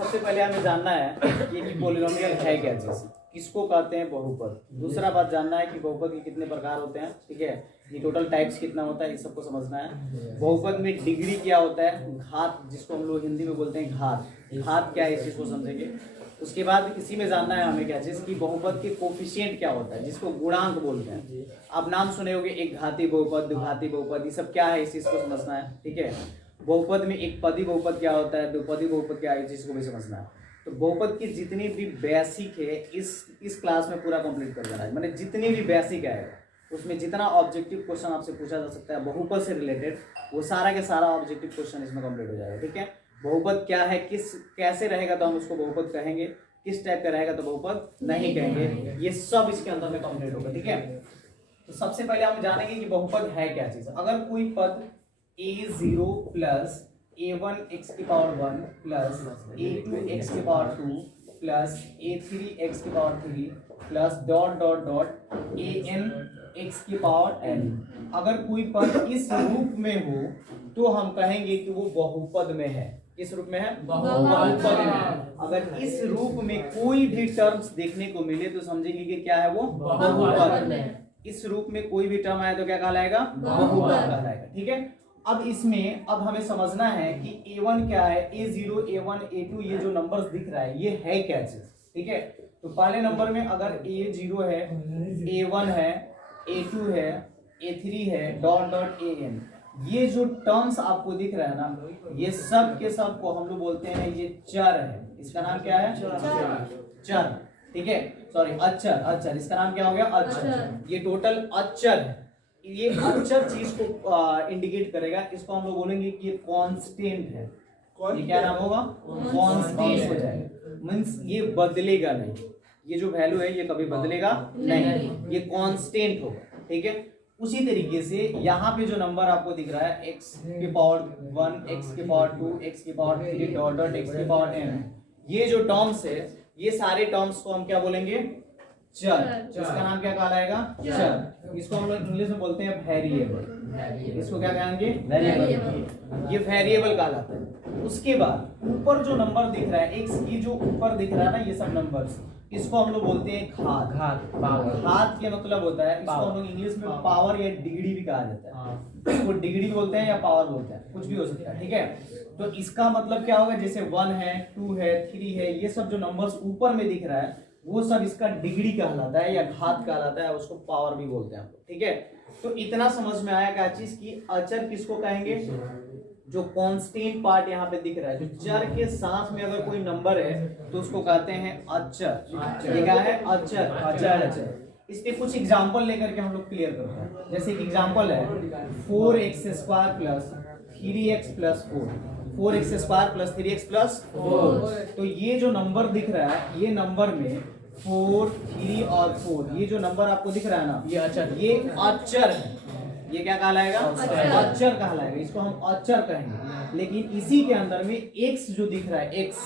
सबसे पहले हमें जानना है कि पॉलिनोमियल है क्या चीज, किसको कहते हैं बहुपद। दूसरा बात जानना है कि बहुपद के कितने प्रकार होते हैं, ठीक है, ये टोटल टाइप्स कितना होता है, ये सबको समझना है। बहुपद में डिग्री क्या होता है, घात जिसको हम लोग हिंदी में बोलते हैं घात, घात क्या है इस चीज को समझेंगे। उसके बाद इसी में जानना है हमें क्या चीज कि बहुपद के कोफिशिएंट क्या होता है, जिसको गुणांक बोलते हैं। आप नाम सुने होंगे, एक घाती बहुपद, द्विघाती बहुपद, ये सब क्या है इस चीज को समझना है, ठीक है। बहुपद में एक पदी बहुपद क्या होता है, द्विपदी बहुपद क्या है, इस चीज को भी समझना है। तो बहुपद की जितनी भी बेसिक है इस क्लास में पूरा कंप्लीट कर देना है, मैंने जितनी भी बेसिक है उसमें जितना ऑब्जेक्टिव क्वेश्चन आपसे पूछा जा सकता है बहुपद से रिलेटेड, वो सारा के सारा ऑब्जेक्टिव क्वेश्चन इसमें कंप्लीट हो जाएगा, ठीक है। बहुपद क्या है, किस कैसे रहेगा तो हम उसको बहुपद कहेंगे, किस टाइप का रहेगा तो बहुपद नहीं कहेंगे, ये सब इसके अंदर में कंप्लीट होगा, ठीक है। तो सबसे पहले हम जानेंगे कि बहुपद है क्या चीज। अगर कोई पद a0 प्लस a1 x की पावर 1 प्लस a2 x की पावर 2 प्लस a3 x की power 3 plus dot dot dot an x की पावर n, अगर कोई पद इस रूप में हो तो हम कहेंगे कि वो बहुपद में है। किस रूप में है, बहुपद में। अगर इस रूप में कोई भी टर्म्स देखने को मिले तो समझेंगे कि क्या है, वो बहुपद में। इस रूप में कोई भी टर्म आए तो क्या कहलाएगा, बहुपद कहलाएगा, ठीक है। अब इसमें अब हमें समझना है कि a1 क्या है, a0 a1 a2 ये जो नंबर्स दिख रहा है ये है क्या चीज, ठीक है। तो पहले नंबर में अगर a0 है, a1 है, a2 है, a3 है, डॉट डॉट an, ये जो टर्म्स आपको दिख रहा है ना, ये सब के सब को हम लोग बोलते हैं ये चर है। इसका नाम क्या है, चर, ठीक है, सॉरी अचर, अचर, इसका नाम क्या हो गया, अचर। ये टोटल अचर है, ये अचर चीज को इंडिकेट करेगा। इसको हम लोग बोलेंगे कि ये कांस्टेंट है। ये क्या नाम होगा, कांस्टेंट हो जाएगा, मींस ये बदलेगा नहीं, ये जो वैल्यू है ये कभी बदलेगा नहीं, ये कांस्टेंट होगा, ठीक है। उसी तरीके से यहाँ पे जो नंबर आपको दिख रहा है x के पावर 1, x के पावर 2, x के पावर 3 डॉट डॉट x के पावर n, ये जो टर्म्स है ये सारे टर्म्स को हम क्या बोलेंगे, चर। इसका नाम क्या कहलाएगा, चर। इसको हम लोग इंग्लिश में बोलते हैं वेरिएबल। इसको क्या कहेंगे, वेरिएबल। ये वेरिएबल कहलाता है। उसके बाद ऊपर जो नंबर दिख रहा है x की जो ऊपर दिख रहा है ना, ये सब नंबर्स, इसको हम लोग बोलते हैं घात। घात के मतलब होता है, इसको हम लोग इंग्लिश में पावर या डिग्री भी कहा जाता है। इसको डिग्री बोलते हैं या पावर बोलते हैं, कुछ भी हो सकता है, ठीक है। तो इसका मतलब क्या होगा, जैसे 1 है, 2 है, 3 है, ये सब जो नंबर्स ऊपर में दिख रहा है वो सब इसका डिग्री कहलाता है या घात कहलाता है, उसको पावर भी बोलते हैं हम लोग, ठीक है। तो इतना समझ में आया क्या चीज की अचर किसको कहेंगे, जो कांस्टेंट पार्ट यहाँ पे दिख रहा है, जो चर के साथ में अगर कोई नंबर है तो उसको कहते हैं अचर। ये क्या है, अचर, अचर, अचर। इसके कुछ एग्जांपल लेकर के हम लोग क्लियर करते हैं। जैसे कि एग्जांपल है 4x² plus 3x plus 4, 4x square plus 3x plus 4। तो ये जो नंबर दिख रहा है, ये नंबर में 4, 3 और 4, ये जो नंबर आपको दिख रहा है ना, ये अचर, ये अचर है। ये क्या कहलाएगा, अचर कहलाएगा, इसको हम अचर कहेंगे। लेकिन इसी के अंदर में x जो दिख रहा है, x,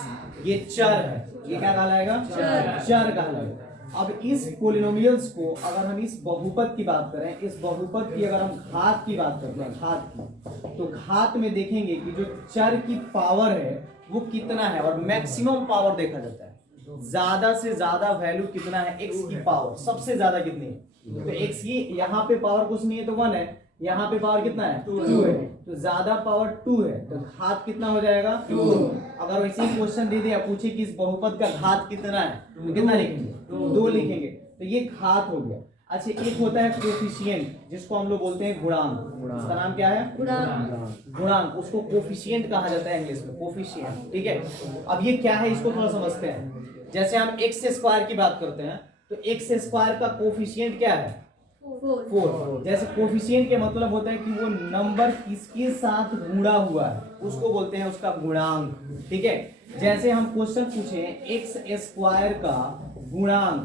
ये चर है, ये क्या कहलाएगा, चर कहलाएगा। अब इस पोलिनोमियल्स को अगर हम इस बहुपद की बात करें, इस बहुपद की अगर हम घात की बात करते हैं, घात की, तो घात में देखेंगे कि जो चर की पावर है वो कितना है, और मैक्सिमम पावर देखा जाता है, ज्यादा से ज्यादा वैल्यू कितना है, x की पावर सबसे ज्यादा कितनी है। तो x की यहाँ पे पावर कुछ नहीं है तो 1 है, यहाँ पे पावर कितना है, 2 है, तो ज्यादा पावर 2 है, तो घात कितना हो जाएगा, 2। अगर वैसे ही क्वेश्चन दे दिया, पूछे कि इस बहुपद का घात कितना है, तो कितना लिखेंगे, 2 लिखेंगे, तो ये घात हो गया। अच्छा, एक होता है कोफिशिएंट, जिसको हम लोग बोलते हैं गुणांक। इसका नाम क्या है, गुणांक। उसको कोफिशिएंट कहा जाता है इंग्लिश में, कोफिशिएंट, ठीक है। अब ये क्या है, इसको थोड़ा समझते हैं। जैसे हम x² की बात करते हैं तो x² का कोफिशिएंट क्या है, 4। जैसे कोफिशिएंट के मतलब होता है कि वो नंबर किसके साथ गुणा हुआ है, उसको बोलते हैं उसका गुणांक, ठीक है। जैसे हम क्वेश्चन पूछे x² का गुणांक,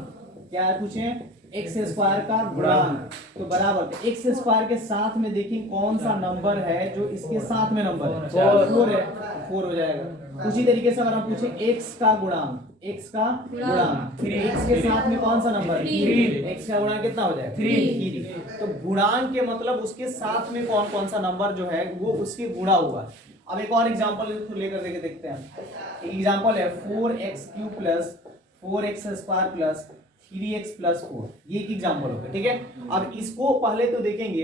क्या है पूछे, x² का गुणांक, तो बराबर x² के साथ में देखिए कौन सा नंबर है जो इसके साथ में नंबर है, 4 है, 4 हो जाएगा। उसी तरीके से अगर हम पूछे x का गुणांक, x का गुणांक, फिर x के साथ में कौन सा नंबर, 3, x का गुणांक कितना हो जाएगा, 3। तो गुणांक के मतलब उसके साथ में कौन कौन सा नंबर जो है वो उसके गुणा हुआ। अब एक और एग्जांपल लेकर के देखते हैं। एक एग्जांपल है 4x³ plus 4x² plus 3x plus 4। ये एक एग्जांपल होगा, ठीक है। अब इसको पहले तो देखेंगे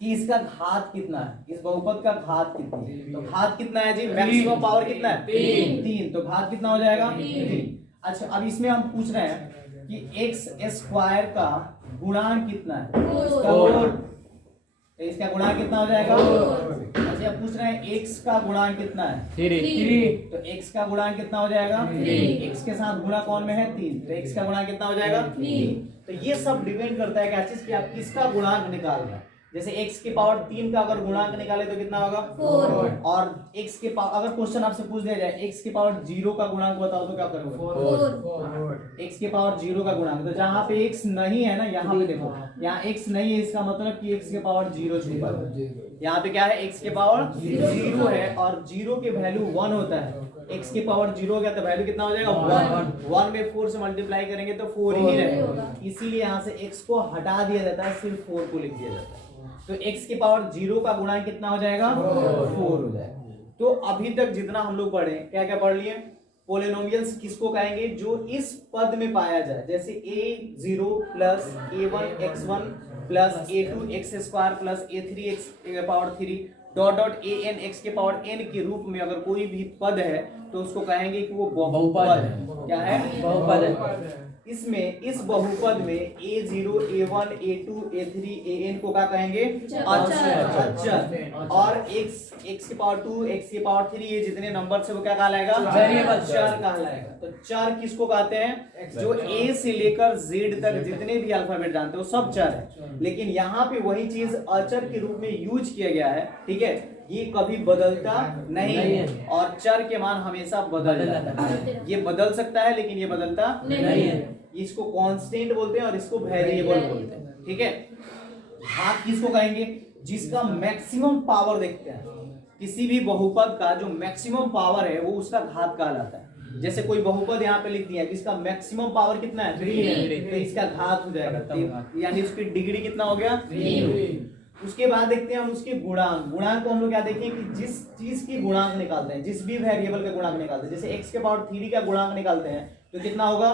कि इसका घात कितना है, इस बहुपद का घात कितना है। तो घात कितना है जी, मैक्सिमम पावर कितना है 3, तो घात कितना हो जाएगा 3। अच्छा, अब इसमें हम पूछ रहे हैं कि x² का गुणांक कितना है, तो इसका गुणांक कितना हो जाएगा। अच्छा, पूछ रहे हैं x का गुणांक कितना है 3, तो x का गुणांक कितना हो जाएगा 3। x के साथ गुणा कौन में है 3, तो x का गुणांक कितना हो जाएगा 3। तो ये सब डिपेंड करता है क्या चीज कि आप किसका गुणांक निकाल रहे हैं। जैसे x की पावर 3 का अगर गुणांक निकाले तो कितना होगा 4, और x के पावर, अगर क्वेश्चन आपसे पूछ दिया जाए x की पावर 0 का गुणांक बताओ तो क्या करोगे 4। x की पावर 0 का गुणांक, तो जहां पे x नहीं है ना, यहाँ पे देखो, यहाँ x नहीं है, इसका मतलब कि x के पावर 0 छुपा है। यहाँ पे क्या है, x के पावर 0 है और 0 के वैल्यू 1 होता है। x के पावर 0 हो गया तो वैल्यू कितना हो जाएगा 1 में 4 से मल्टीप्लाई करेंगे तो 4 ही रहेगा। इसीलिए यहाँ से x को हटा दिया जाता है, सिर्फ 4 को लिख दिया जाता है। तो x के पावर 0 का गुणांक कितना हो जाएगा 4 हो जाएगा। तो अभी तक जितना हम लोग पढ़े, क्या क्या पढ़ लिए, पोलिनोमियल्स किसको कहेंगे, जो इस पद में पाया जाए। जैसे a0 plus a1 x1 plus a2 x² plus a3 x power 3 dot dot an x के पावर n के रूप में अगर कोई भी पद है तो उसको कहेंगे कि वो बहुपद है। क्या है, बहुपद है। इसमें इस बहुपद में a0 a1 a2 a3 an को क्या कहेंगे, अचर। और x के पावर 2 x के पावर 3 ये जितने नंबर से वो क्या कहलाएगा, चर कहलाएगा। तो चर किसको कहते हैं, जो a से लेकर z तक जितने भी अल्फाबेट जानते हो सब चर है। लेकिन यहाँ पे वही चीज अचर के रूप में यूज किया गया है, ठीक है। ये कभी बदलता नहीं है और चर के मान हमेशा बदल जाता है। ये बदल सकता है लेकिन ये बदलता नहीं है। इसको कांस्टेंट बोलते हैं और इसको वेरिएबल बोलते हैं, ठीक है। घात किसको कहेंगे, जिसका मैक्सिमम पावर देखते हैं, किसी भी बहुपद का जो मैक्सिमम पावर है वो उसका घात कहलाता है। जैसे कोई बहुपद यहाँ पे लिख दिया है जिसका मैक्सिमम पावर कितना है 3 है, तो इसका घात हो जाएगा, यानी उसकी डिग्री कितना हो गया 3। उसके बाद देखते हैं हम उसके गुणांक। गुणांक को हम लोग क्या देखें कि जिस चीज की गुणांक निकालते हैं, जिस भी वेरिएबल का गुणांक निकालते हैं, जैसे x के पावर 3 का गुणांक निकालते हैं तो कितना होगा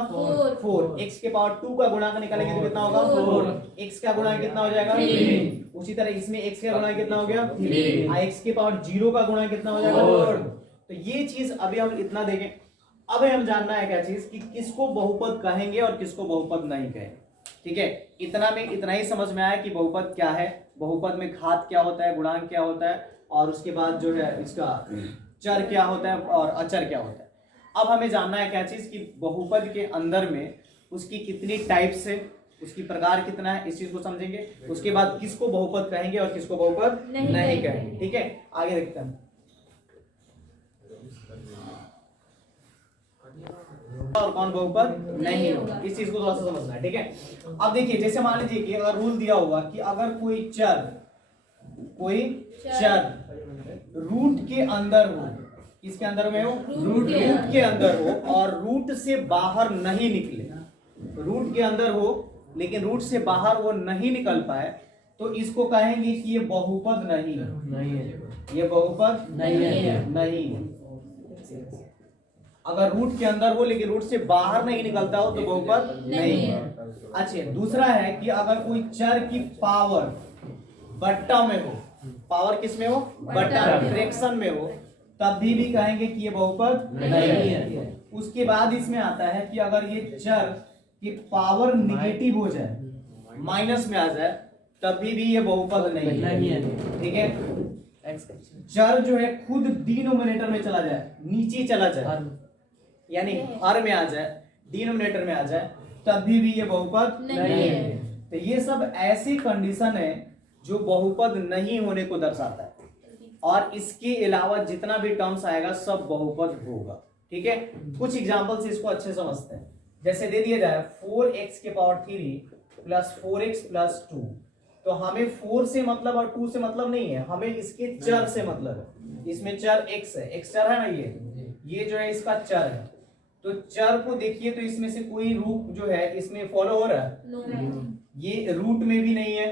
4। x के पावर 2 का गुणांक निकालेंगे तो कितना होगा 4। x का गुणांक कितना हो जाएगा 3। उसी तरह इसमें x का गुणांक कितना हो गया 3। x के पावर 0 का गुणांक कितना हो जाएगा 4। तो ये चीज अभी हम इतना देखें। अब हम जानना है क्या चीज कि किसको बहुपद कहेंगे और किसको बहुपद नहीं कहेंगे, ठीक है। इतना ही समझ में आया कि बहुपद क्या है, बहुपद में घात क्या होता है, गुणांक क्या होता है, और उसके बाद जो है इसका चर क्या होता है और अचर क्या होता है। अब हमें जानना है क्या चीज कि बहुपद के अंदर में उसकी कितनी टाइप्स है, उसकी प्रकार कितना है, इस चीज को समझेंगे। उसके बाद किसको बहुपद कहेंगे और किसको बहुपद नहीं कहेंगे, ठीक है। आगे देखते हैं और कौन बहुपद नहीं होगा, इस चीज को थोड़ा सा समझना है, ठीक है। अब देखिए, जैसे मान लीजिए कि अगर रूल दिया होगा कि अगर कोई चर रूट के अंदर हो, किसके अंदर में हो, रूट के अंदर हो और रूट से बाहर नहीं निकले, रूट के अंदर हो लेकिन रूट से बाहर वो नहीं निकल पाए, तो इसको कहेंगे कि ये बहुपद नहीं है, ये बहुपद नहीं है। अगर रूट के अंदर हो लेकिन रूट से बाहर नहीं निकलता हो तो बहुपद नहीं है। अच्छा, दूसरा है कि अगर कोई चर की पावर बट्टा में हो, पावर किस में हो, बट्टा फ्रैक्शन में हो, तब भी कहेंगे कि ये बहुपद नहीं है। उसके बाद इसमें आता है कि अगर ये चर की पावर निगेटिव हो जाए, माइनस में आ जाए, तब भी ये बहुपद नहीं है, ठीक है। चर जो है खुद डिनोमिनेटर में चला जाए, नीचे चला जाए, यानी हर में आ जाए, डिनोमिनेटर में आ जाए, तब भी ये बहुपद नहीं है। तो ये सब ऐसी कंडीशन है जो बहुपद नहीं होने को दर्शाता है, और इसके अलावा जितना भी टर्म्स आएगा सब बहुपद होगा, ठीक है। कुछ एग्जांपल से इसको अच्छे समझते हैं। जैसे दे दिया जाए 4x के पावर 3 प्लस 4x प्लस 2, तो हमें 4 से मतलब और 2 से मतलब नहीं है, हमें इसके चर से मतलब है। इसमें चर x है, x चर है ना, ये जो है इसका चर है। तो चर को देखिए तो इसमें से कोई रूट जो है इसमें फॉलो हो रहा है, ये रूट में भी नहीं है,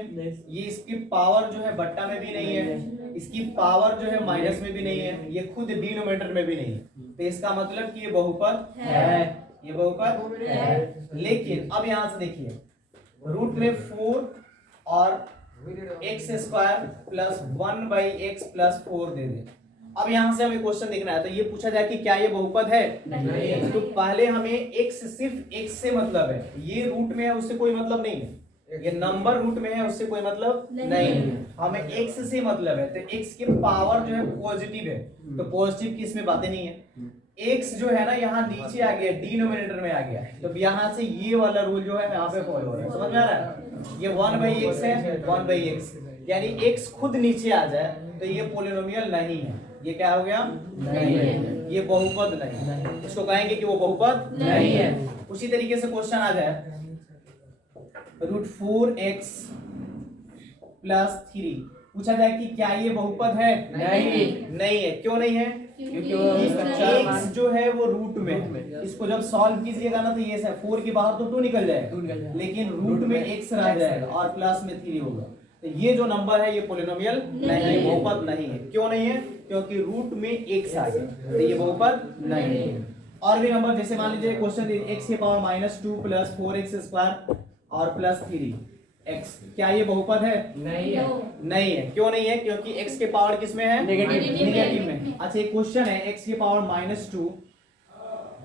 ये इसकी पावर जो है बट्टा में भी नहीं है, इसकी पावर जो है माइनस में भी नहीं है, ये खुद डिनोमिनेटर में भी नहीं है, तो इसका मतलब कि ये बहुपद है, ये बहुपद है। लेकिन अब यहां से देखिए, रूट में 4 और x square plus 1/x plus 4 दे दे। अब यहां से हमें क्वेश्चन देखना है, तो ये पूछा जाए कि क्या ये बहुपद है? नहीं। तो पहले हमें x सिर्फ x से मतलब है, ये रूट में है उससे कोई मतलब नहीं है, ये नंबर रूट में है उससे कोई मतलब नहीं है, हमें x से मतलब है। तो x की पावर जो है पॉजिटिव है, तो पॉजिटिव की इसमें बातें नहीं है। x जो है ना यहाँ नीचे आ गया, डिनोमिनेटर में आ गया, तो यहाँ से ये वाला रूल जो है यहाँ पे फॉलो हो रहा है, समझ में आ रहा है? ये 1/x है, 1/x, यानी x खुद नीचे आ जाए तो ये पोलिनोमियल नहीं है, ये क्या हो गया? नहीं है, ये बहुपद नहीं है, इसको कहेंगे कि वो बहुपद नहीं है। उसी तरीके से क्वेश्चन आ जाए, √4x प्लस 3, पूछा जाए कि क्या ये बहुपद है? नहीं है। क्यों नहीं है? क्योंकि x जो है वो रूट में है, इसको जब सॉल्व कीजिएगा ना तो ये 4 के बाहर तो 2 निकल जाएगा, लेकिन रूट में x रह जाएगा और प्लस में 3 होगा, तो ये जो नंबर है ये पोलिनोमियल नहीं है, बहुपद नहीं है। क्यों नहीं है? क्योंकि रूट में x आ गया, तो ये बहुपद नहीं है। और भी नंबर, जैसे मान लीजिए क्वेश्चन x की पावर -2 प्लस 4x स्क्वायर और प्लस 3x, क्या ये बहुपद है? नहीं है। क्यों नहीं है? क्योंकि x के पावर किस में है? नेगेटिव में। अच्छा, एक क्वेश्चन है, x की पावर -2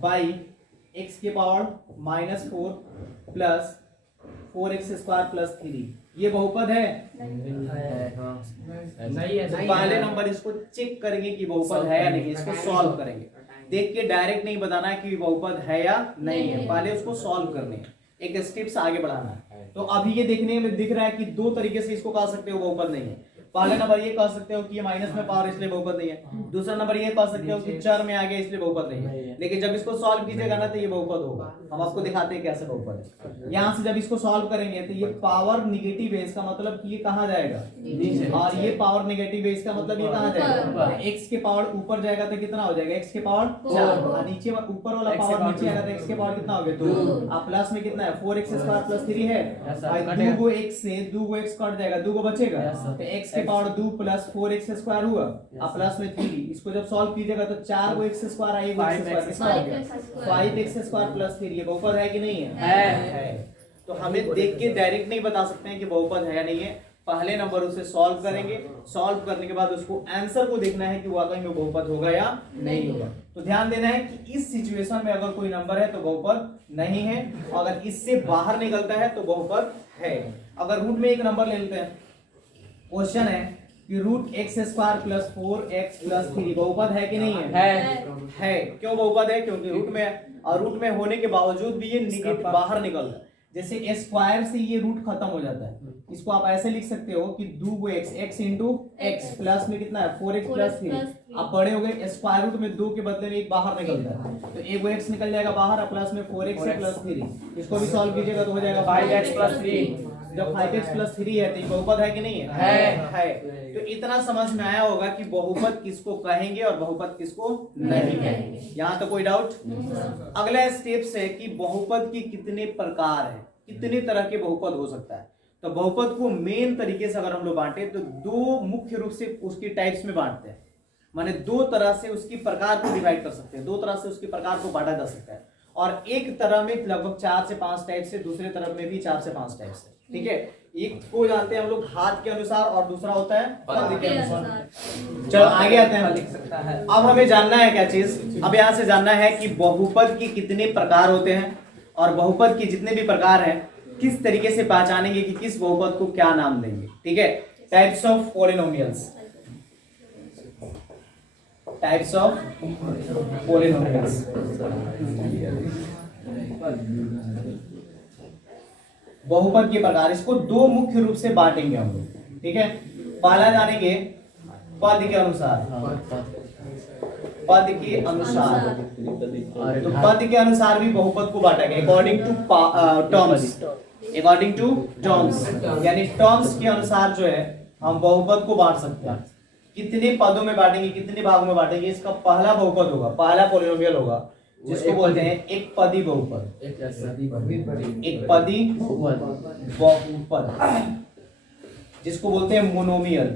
बाई x की power -4 plus 4x square plus 3, ये बहुपद है? नहीं है। पहले नंबर इसको चेक करेंगे कि बहुपद है या नहीं, इसको सॉल्व करेंगे, देख के डायरेक्ट नहीं बताना है कि बहुपद है या नहीं है, पहले उसको सॉल्व करने हैं, एक स्टेप्स आगे बढ़ाना है। तो अभी ये देखने में दिख रहा है कि दो तरीके से इसको कह सकते हो बहुपद नहीं है। पहला नंबर ये कह सकते हो कि ये माइनस में पावर इसलिए बहुपद नहीं है, दूसरा नंबर ये कह सकते हो कि चर में आ गया इसलिए बहुपद नहीं है। लेकिन जब इसको सॉल्व कीजिएगा ना तो ये बहुपद होगा, हम आपको दिखाते हैं कैसे बहुपद है। यहाँ से जब इसको सॉल्व करेंगे तो ये पावर निगेटिव है, इसका मतलब कि ये कहाँ जाएगा? नीचे। और ये पावर निगेटिव है, इसका मतलब ये कहाँ जाएगा? एक्स के पावर ऊपर जाएगा तो कितना हो जाएगा? एक्स के पावर 4, नीचे ऊपर वाला पावर नीचे आएगा तो एक्स के पावर कितना हो गया? 2। अब प्लस में कितना है? 4x स्क्वायर प्लस 3 है, 2 x से 2 x कट जाएगा, 2 बचेगा, तो x के पावर 2 प्लस 4x स्क्वायर हुआ, अब प्लस में 3, इसको जब सॉल्व कीजिएगा तो 4x स्क्वायर आएगा, 5x स्क्वायर प्लस 3, ये बहुपद है कि नहीं है? तो हमें देख के डायरेक्ट नहीं बता सकते हैं कि बहुपद है या नहीं है, पहले नंबर उसे सॉल्व करेंगे, सॉल्व करने के बाद उसको आंसर को देखना है कि वाकई में बहुपद होगा या नहीं होगा। तो ध्यान देना है कि इस सिचुएशन में अगर कोई नंबर है तो बहुपद नहीं है, अगर इससे बाहर निकलता है तो बहुपद है। अगर रूट में एक नंबर ले लेते हैं, क्वेश्चन है कि √x square plus 4x plus 3 बहुपद है कि नहीं है? क्यों बहुपद है? क्योंकि रूट में है, और रूट में होने के बावजूद भी ये निगेटिव बाहर निकल रहा है। जैसे स्क्वायर से ये रूट खत्म हो जाता है, इसको आप ऐसे लिख सकते हो कि 2x x into x plus में कितना है? 4x plus 3। आप बड़े हो गए, स्क्वायर रूट में 2 के बदले में एक बाहर निकलता है, तो एक x निकल जाएगा बाहर, प्लस में 4x प्लस 3, इसको भी सॉल्व कीजिएगा तो हो जाएगा 5x प्लस 3। जब 5x प्लस 3 है तो ये बहुपद है कि नहीं है? तो इतना समझ में आया होगा कि बहुपद किसको कहेंगे और बहुपद किसको नहीं कहेंगे। यहाँ तो कोई डाउट? अगला स्टेप है कि बहुपद के कितने प्रकार हैं, कितने तरह के बहुपद हो सकता है। तो बहुपद को मेन तरीके से अगर हम लोग बांटे तो दो मुख्य रूप से उसकी टाइप्स में बांटते हैं, माने दो तरह से उसकी प्रकार को डिवाइड कर सकते हैं, दो तरह से उसकी प्रकार को बांटा जा सकता है, और एक तरह में लगभग 4 से 5 टाइप से, दूसरे तरफ में भी 4 से 5 टाइप से। ठीक है, एक को जानते हैं हम लोग हाथ के अनुसार और दूसरा होता है पद के अनुसार। चलो आगे आते हैं। अब हमें जानना है क्या चीज? अब यहाँ से जानना है कि बहुपद के कितने प्रकार होते हैं और बहुपद के जितने भी प्रकार हैं किस तरीके से पहचानेंगे कि किस बहुपद को क्या नाम देंगे। ठीक है, types of polynomials, types of polynomials. बहुपद के प्रकार, इसको दो मुख्य रूप से बांटेंगे हम लोग। ठीक है, पहला जानेंगे पद के अनुसार, पद के अनुसार। तो पद के अनुसार भी बहुपद को बांटा गया according to terms, according to terms, यानी टर्म्स के अनुसार जो है हम बहुपद को बांट सकते हैं। कितने पदों में बांटेंगे, कितने भागों में बांटेंगे? इसका पहला बहुपद होगा, पहला पॉलिनोमियल होगा जिसको बोलते हैं एक पदी बहुपद, एक पदी बहुपद, जिसको बोलते हैं मोनोमियल।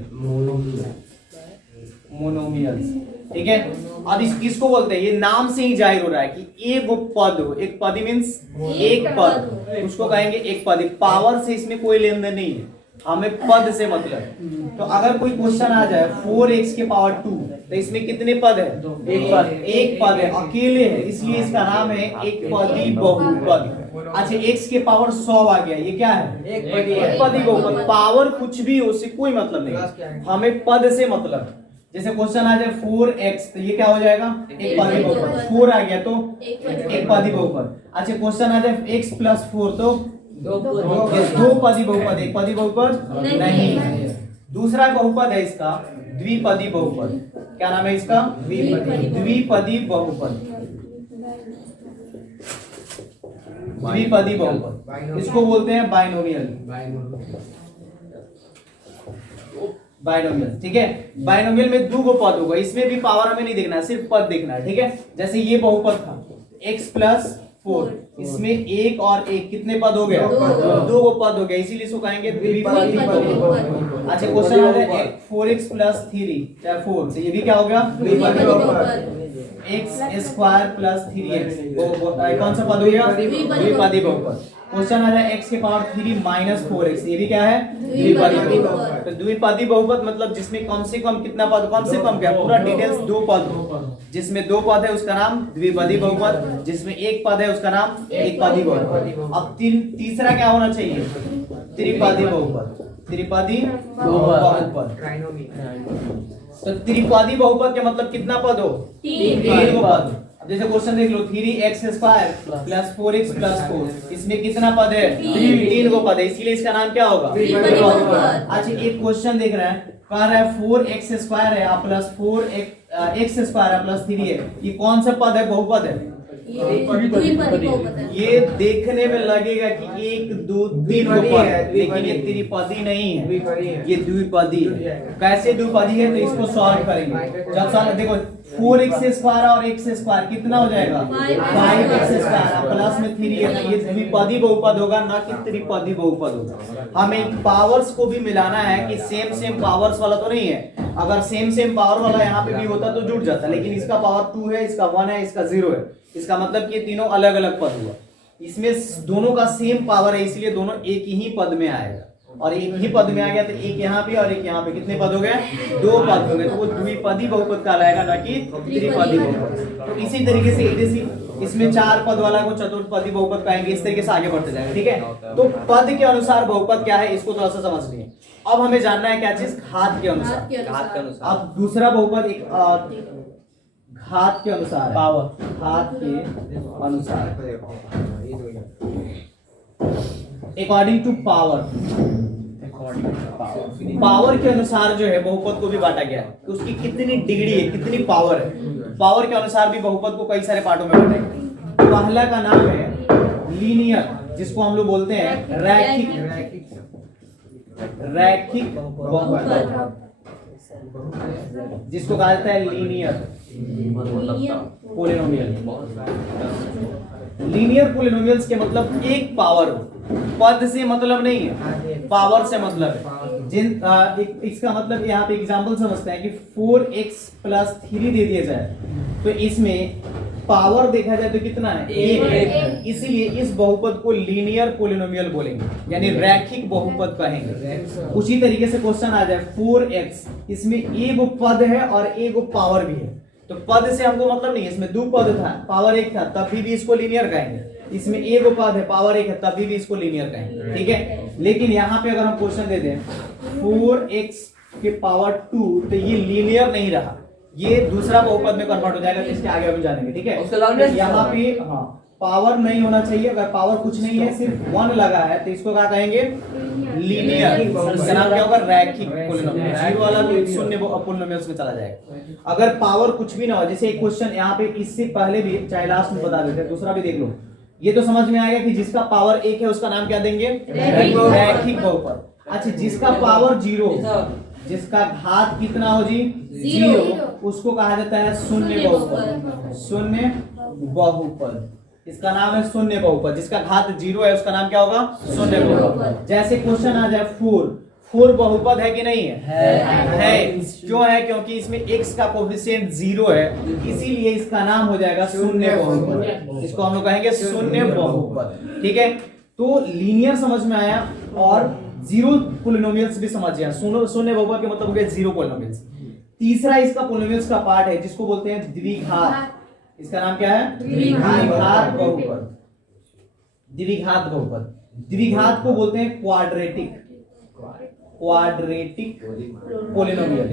मोनोमियल्स। ठीक है, अब इस किसको बोलते हैं, ये नाम से ही जाहिर हो रहा है कि एक पद हो, एक पद मीन्स एक पद, उसको कहेंगे एक पद। पावर से इसमें कोई लेन देन नहीं है, हमें पद से मतलब है। तो अगर कोई क्वेश्चन आ जाए 4x के पावर 2, तो इसमें कितने पद है, एक पद है, अकेले है, इसलिए इसका नाम है एक पदी बहुपद। अच्छा, x के पावर 100 आ गया, ये क्या है, एक पदी बहुपद। पावर कुछ भी हो, उससे कोई मतलब नहीं, हमें पद से मतलब है। जैसे क्वेश्चन आ जाए 4x, तो ये क्या हो जाएगा, एक पदी बहुपद। 4 आ गया तो एक पदी बहुपद। अच्छा, क्वेश्चन आ जाए x प्लस 4, तो दो पदी बहुपद, एक पदी बहुपद नहीं। दूसरा बहुपद है इसका द्विपदी बहुपद। क्या नाम है इसका, द्विपदी बहुपद, द्विपदी बहुपद। इसको बोलते हैं बाइनोमियल, बाइनोमियल। ठीक है, बाइनोमियल में दो गो पद होगा, इसमें भी पावर हमें नहीं देखना है, सिर्फ पद देखना है। ठीक है, जैसे ये बहुपद था x प्लस 4, इसमें एक और एक कितने पद हो गए, दो गो पद हो गए, इसीलिए इसको कहेंगे द्विपदी बहुपद। अच्छा, क्वेश्चन आ जाए 4x प्लस 3 या 4, तो ये भी क्या हो गया, द्विपदी बहुपद। x स्क्वायर प्लस 3x, कौन सा पद हो गया, द्विपदी बहुपद। क्वेश्चन आ जाए x के पावर 3 माइनस 4x, ये भी क्या है, द्विपदी बहुपद। तो द्विपदी बहुपद मतलब जिसमें कम से कम कितना पद, कम से कम क्या, पूरा डिटेल्स दो पद हो, जिसमें दो पद है उसका नाम द्विपदी बहुपद, जिसमें एक पद है उसका नाम एक पदी बहुपद। अब तीसरा क्या होना चाहिए, त्रिपदी बहुपद, त्रिपदी बहुपद। तो त्रिपदी बहुपद का मतलब कितना पद हो, तीन गो पद। अब जैसे क्वेश्चन देख लो, 3x square plus 4x plus 4, इसमें कितना पद है, तीन गो पद है, इसीलिए इसका नाम क्या होगा, अच्छा, एक क्वेश्चन देख रहे हैं, कह रहा है 4x स्क्वायर है प्लस 4x स्क्वायर है प्लस 3 है, ये कौन सा पद है, बहुपद है, ये देखने में लगेगा कि 1 2 3 पद है, लेकिन ये त्रिपदी नहीं है, ये द्विपदी है। कैसे द्विपदी है, तो इसको सॉल्व करेंगे। जब सॉल्व देखो, 4x स्क्वायर और x स्क्वायर कितना हो जाएगा, 5x स्क्वायर प्लस में 3 है, तो ये द्विपदी बहुपद होगा, ना कि त्रिपदी बहुपद होगा। हमें पावर्स को भी मिलाना है कि सेम सेम पावर्स वाला तो नहीं है। अगर सेम सेम पावर वाला यहाँ पे भी होता तो जुड़ जाता, लेकिन इसका पावर 2 है, इसका 1 है, इसका 0 है, इसका मतलब कि ये तीनों अलग अलग पद हुआ। इसमें दोनों का सेम पावर है, इसलिए दोनों एक ही पद में आएगा, और एक ही पद में आ गया तो एक यहाँ पे और एक यहाँ पे, कितने पद हो गए, दो पद हो गए, तो वो द्विपदी बहुपद कहलाएगा, ना कि त्रिपदी बहुपद। तो इसी तरीके से इसमें 4 पद वाला को चतुर्पदी बहुपद कहेंगे, इस तरीके से आगे बढ़ते जाएंगे। ठीक है, तो पद के अनुसार बहुपद क्या है, इसको थोड़ा सा समझिए। अब हमें जानना है क्या चीज, घात के अनुसार। अब दूसरा बहुपद एक घात के अनुसार, पावर घात के अनुसार, अकॉर्डिंग टू पावर, पावर के अनुसार जो है बहुपद को भी बांटा गया है, तो उसकी कितनी डिग्री है, कितनी पावर है, पावर के अनुसार भी बहुपद को कई सारे पार्टों में बांटा गया। पहला का नाम है लीनियर, जिसको हम लोग बोलते हैं रैखिक बहुपद, जिसको कहा जाता है लीनियर पोलिनोमियल। लीनियर पोलिनोमियल्स के मतलब एक पावर, पद से मतलब नहीं है, पावर से मतलब है। इसका मतलब यहाँ पे एग्जांपल समझते हैं कि 4x प्लस 3 दे दिया जाए, तो इसमें पावर देखा जाए तो कितना है, एक है, इसीलिए इस बहुपद को लीनियर पोलिनोमियल बोलेंगे, यानी रैखिक बहुपद कहेंगे। उसी तरीके से क्वेश्चन आ जाए 4x, इसमें एक पद है और एक पावर भी है, तो पद से हमको मतलब नहीं है, इसमें दो पद था, पावर एक था, तभी भी इसको लीनियर कहेंगे। इसमें एक पद है, पावर एक है, तभी भी इसको लीनियर कहेंगे। ठीक है, लेकिन यहाँ पे अगर हम क्वेश्चन दे दें 4x के पावर 2, तो ये लीनियर नहीं रहा, ये दूसरा बहुपद में कन्वर्ट हो जाएगा, तो इसके आगे हम जानेंगे। ठीक है, यहाँ पे हाँ पावर नहीं होना चाहिए, अगर पावर कुछ नहीं है, सिर्फ 1 लगा है, तो इसको क्या कहेंगे, लीनियर। इसका नाम क्या होगा, रैखिक पोलिनोमियल। जीरो वाला भी शून्य पोलिनोमियल्स में चला जाएगा। अगर पावर कुछ भी ना हो, जैसे एक क्वेश्चन यहाँ पे इससे पहले भी, चाहे लास्ट में बता देते, दूसरा भी देख लो, ये तो समझ में आएगा कि जिसका पावर 1 है उसका नाम क्या देंगे, रैखिक बहुपद। अच्छा, जिसका पावर 0, जिसका घात कितना हो जी, 0, उसको कहा जाता है शून्य बहुपद। शून्य बहुपद, इसका नाम है शून्य बहुपद। जिसका घात 0 है उसका नाम क्या होगा, शून्य बहुपद। जैसे क्वेश्चन आ जाए 4 4 बहुपद है कि नहीं है? क्यों है? क्योंकि इसमें x का कोफिशिएंट 0 है, इसीलिए इसका नाम हो जाएगा शून्य बहुपद। इसको हम लोग कहेंगे शून्य बहुपद। ठीक है, तो लीनियर समझ में आया और जीरो पॉलिनोमियल्स भी समझ गया। शून्य बहुपद के मतलब हो गया जीरो पॉलिनोमियल्स। तीसरा इसका पॉलिनोमियल्स का पार्ट है जिसको बोलते हैं द्विघात। इसका नाम क्या है? द्विघात बहुपद। द्विघात बहुपद, द्विघात को बोलते हैं quadratic polynomial.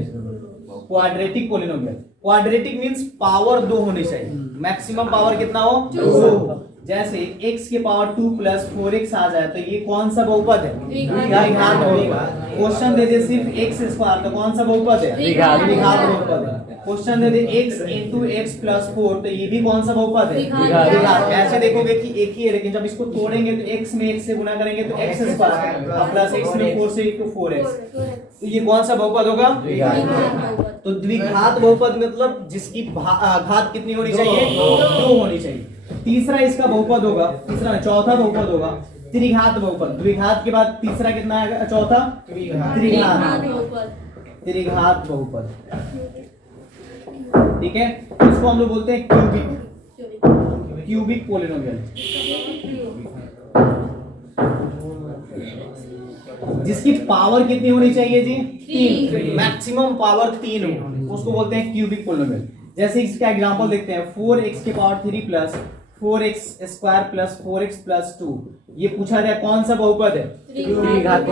Quadratic polynomial, quadratic means power 2 होनी चाहिए, मैक्सिमम पावर कितना हो? 2। जैसे x के पावर 2 प्लस 4x आ जाए तो ये कौन सा बहुपद है? द्विघात बहुपद। क्वेश्चन दे दे सिर्फ x स्क्वायर तो कौन सा बहुपद है? द्विघात बहुपद है। क्वेश्चन दे दे x इंटू एक्स प्लस 4 तो ये भी कौन सा बहुपद है? द्विघात। ऐसे देखोगे कि एक ही है, लेकिन जब इसको तोड़ेंगे तो x में x से गुना करेंगे तो x स्क्वायर प्लस x में 4 से तो 4x, तो ये कौन सा बहुपद होगा? तो द्विघात बहुपद मतलब जिसकी घात कितनी होनी चाहिए? 2 होनी चाहिए। तीसरा इसका बहुपद होगा, तीसरा चौथा बहुपद होगा त्रिघात बहुपद। द्विघात के बाद तीसरा कितना आएगा? चौथा त्रिघात बहुपद। ठीक है, इसको हम लोग बोलते हैं क्यूबिक पॉलिनोमियल, जिसकी पावर कितनी होनी चाहिए जी? 3, मैक्सिमम पावर 3 हो, उसको बोलते हैं क्यूबिक पॉलिनोमियल। जैसे इसका एग्जांपल देखते हैं, 4x के power 3 plus 4x square plus 4x plus 2, ये पूछा जाए कौन सा बहुपद है? त्रिघात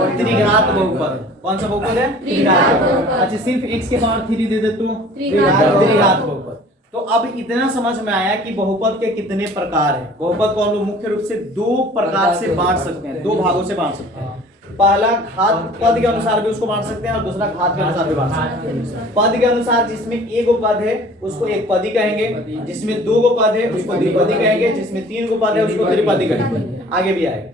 बहुपद। कौन सा बहुपद है? त्रिघात। अच्छा, सिर्फ x के पावर 3 दे दे तो त्रिघात बहुपद। तो अब इतना समझ में आया कि बहुपद के कितने प्रकार हैं। बहुपद को हम लोग मुख्य रूप से 2 प्रकार से बांट सकते हैं, 2 भागों से बांट सकते हैं। पहला घात पद के अनुसार भी उसको बांट सकते हैं और दूसरा घात के अनुसार भी बांट सकते हैं। पद के अनुसार जिसमें एक पद है उसको एक पदी कहेंगे, जिसमें 2 पद है उसको द्विपदी कहेंगे, जिसमें 3 पद है उसको त्रिपदी कहेंगे, आगे भी आएगा।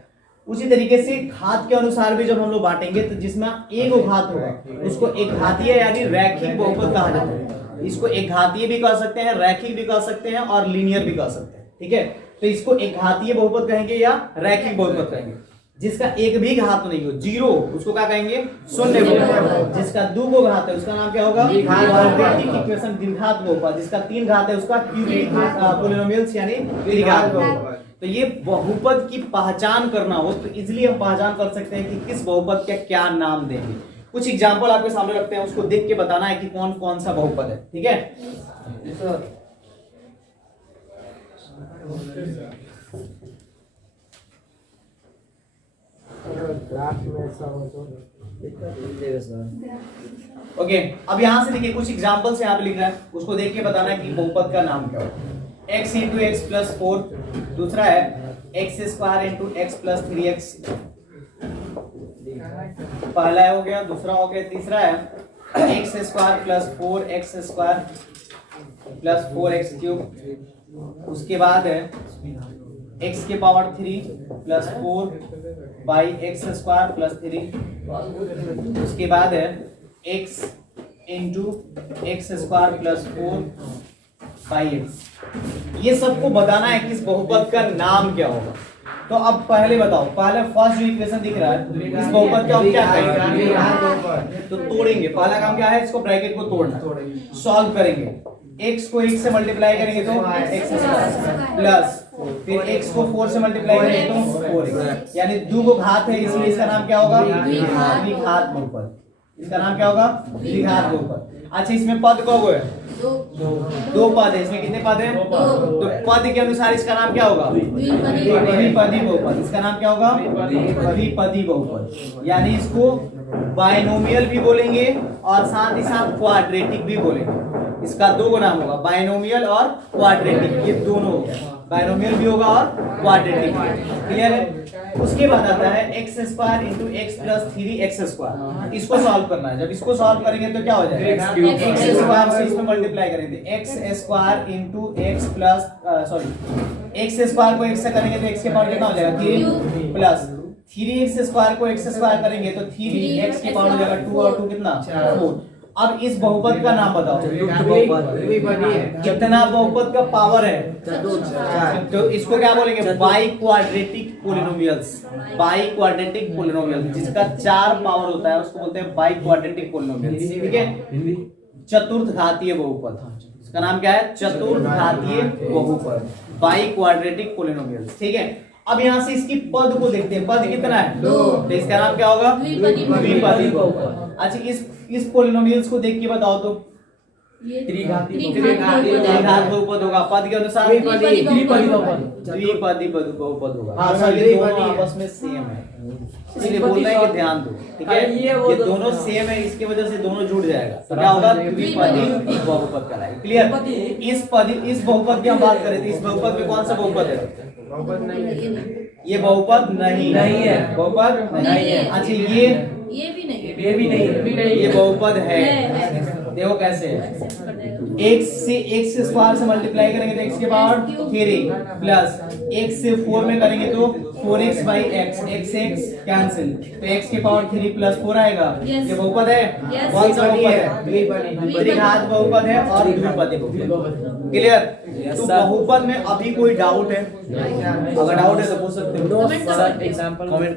उसी तरीके से घात के अनुसार भी जब हम लोग बांटेंगे तो जिसमें एक घात होगा उसको एक घातीय यानी रैखिक बहुपद कहा जाता है। इसको एक घातीय भी कह सकते हैं, रैखिक भी कह सकते हैं और लीनियर भी कह सकते हैं। ठीक है, तो इसको एक घातीय बहुपद कहेंगे या रैखिक बहुपद कहेंगे। जिसका एक भी घात नहीं हो, 0, उसको क्या कहेंगे? शून्य बहुपद। जिसका 2 घात है उसका नाम क्या होगा? क्वाड्रेटिक इक्वेशन द्विघात बहुपद। जिसका 3 घात है उसका क्यूबिक पॉलिनोमियल्स यानी द्विघात बहुपद। तो ये बहुपद की पहचान करना हो तो इजीली हम पहचान कर सकते हैं कि किस बहुपद का क्या नाम देंगे। कुछ एग्जांपल आपके सामने रखते हैं, उसको देख के बताना है कि कौन कौन सा बहुपद है। ठीक है, ओके। अब यहां से देखिए कुछ एग्जांपल्स यहाँ पे लिख रहा है, उसको देख के बताना है कि बहुपद का नाम क्या होगा। x इंटू एक्स प्लस 4, दूसरा है x square into x plus 3x, पहला हो गया, दूसरा हो गया, तीसरा है x square plus 4x square plus 4x cube. उसके बाद है x के power 3 plus 4 by x square plus 3। उसके बाद है x into x square plus 4 by x. ये सबको बताना है कि इस बहुपद का नाम क्या होगा। तो अब पहले बताओ, पहले फर्स्ट जो इक्वेशन दिख रहा है इस बहुपद का हम क्या करेंगे? तो तोड़ेंगे। पहला काम क्या है? इसको ब्रैकेट को तोड़ना, सॉल्व करेंगे। x को 1 से मल्टीप्लाई करेंगे तो x स्क्वायर प्लस फिर x को 4 से मल्टीप्लाई करेंगे तो 4x, यानी 2 घात है इसलिए इसका नाम क्या होगा? द्विघात बहुपद। इसका नाम क्या होगा? द्विघात बहुपद। अच्छा, इसमें पद कौन है? 2 पद है। इसमें कितने पद है? 2। तो पद के अनुसार इसका नाम क्या होगा? द्विपदी बहुपद। इसका नाम क्या होगा? द्विपदी बहुपद। यानी इसको बायनोमियल भी बोलेंगे और साथ ही साथ क्वाड्रेटिक भी बोलेंगे। इसका 2 नाम होगा, बायनोमियल और क्वाड्रेटिक, ये दोनों हो गया। बायनोमियल भी होगा और क्वाड्रेटिक भी। क्लियर है? उसके बाद आता है x square into x plus 3x square. इसको सॉल्व करना है। जब इसको सॉल्व करेंगे तो क्या हो जाएगा? एक्स स्क्वायर से इसमें मल्टीप्लाई करेंगे, x square into x plus x square को x से करेंगे तो x के पावर कितना हो जाएगा? 3 प्लस 3x स्क्वायर को x स्क्वायर करेंगे तो 3x के पावर हो जाएगा 2 और 2 कितना? 4। अब इस बहुपद का नाम बताओ, कितना बहुपद का पावर है, तो इसको क्या बोलेंगे, by quadratic polynomials, by quadratic polynomials, जिसका 4 पावर होता है उसको बोलते हैं बाई क्वाड्रेटिक पोलिनोमियल्स, ठीक है। चतुर्थ घातीय बहुपद, इसका नाम क्या है, चतुर्थ घातीय बहुपद, बाई क्वाड्रेटिक पोलिनोमियल्स, ठीक है। अब यहाँ से इसकी पद को देखते हैं, पद कितना है, 2, तो इसका नाम क्या होगा, द्विपदी बहुपद। अच्छा इस पोलिनोमियल्स को देख के बताओ तो त्रिघात बहुपद होगा, पद के अनुसार द्विपदी बहुपद होगा। हाँ, ये दोनों आपस में सेम है, इसलिए बोल रहे हैं कि ध्यान दो, ठीक है, ये दोनों सेम है, इसकी वजह से दोनों जुड़ जाएगा, तो क्या होगा, द्विपदी बहुपद कहलाएगा। क्लियर। इस बहुपद की हम बात करें, इस बहुपद में कौन सा बहुपद है, ये बहुपद नहीं है, बहुपद नहीं है। अच्छा ये भी नहीं, ये बहुपद है। देखो कैसे है, x से स्क्वायर से मल्टीप्लाई करेंगे तो x के पावर 3 प्लस x से 4 में करेंगे तो 4x by x, x cancel, तो x के पावर 3 प्लस 4 आएगा। ये बहुपद है, कौन सा बहुपद है, त्रिघात बहुपद है और द्विपदी बहुपद। क्लियर। तो बहुपद में अभी कोई डाउट है, अगर डाउट है तो पूछ सकते हो, कमेंट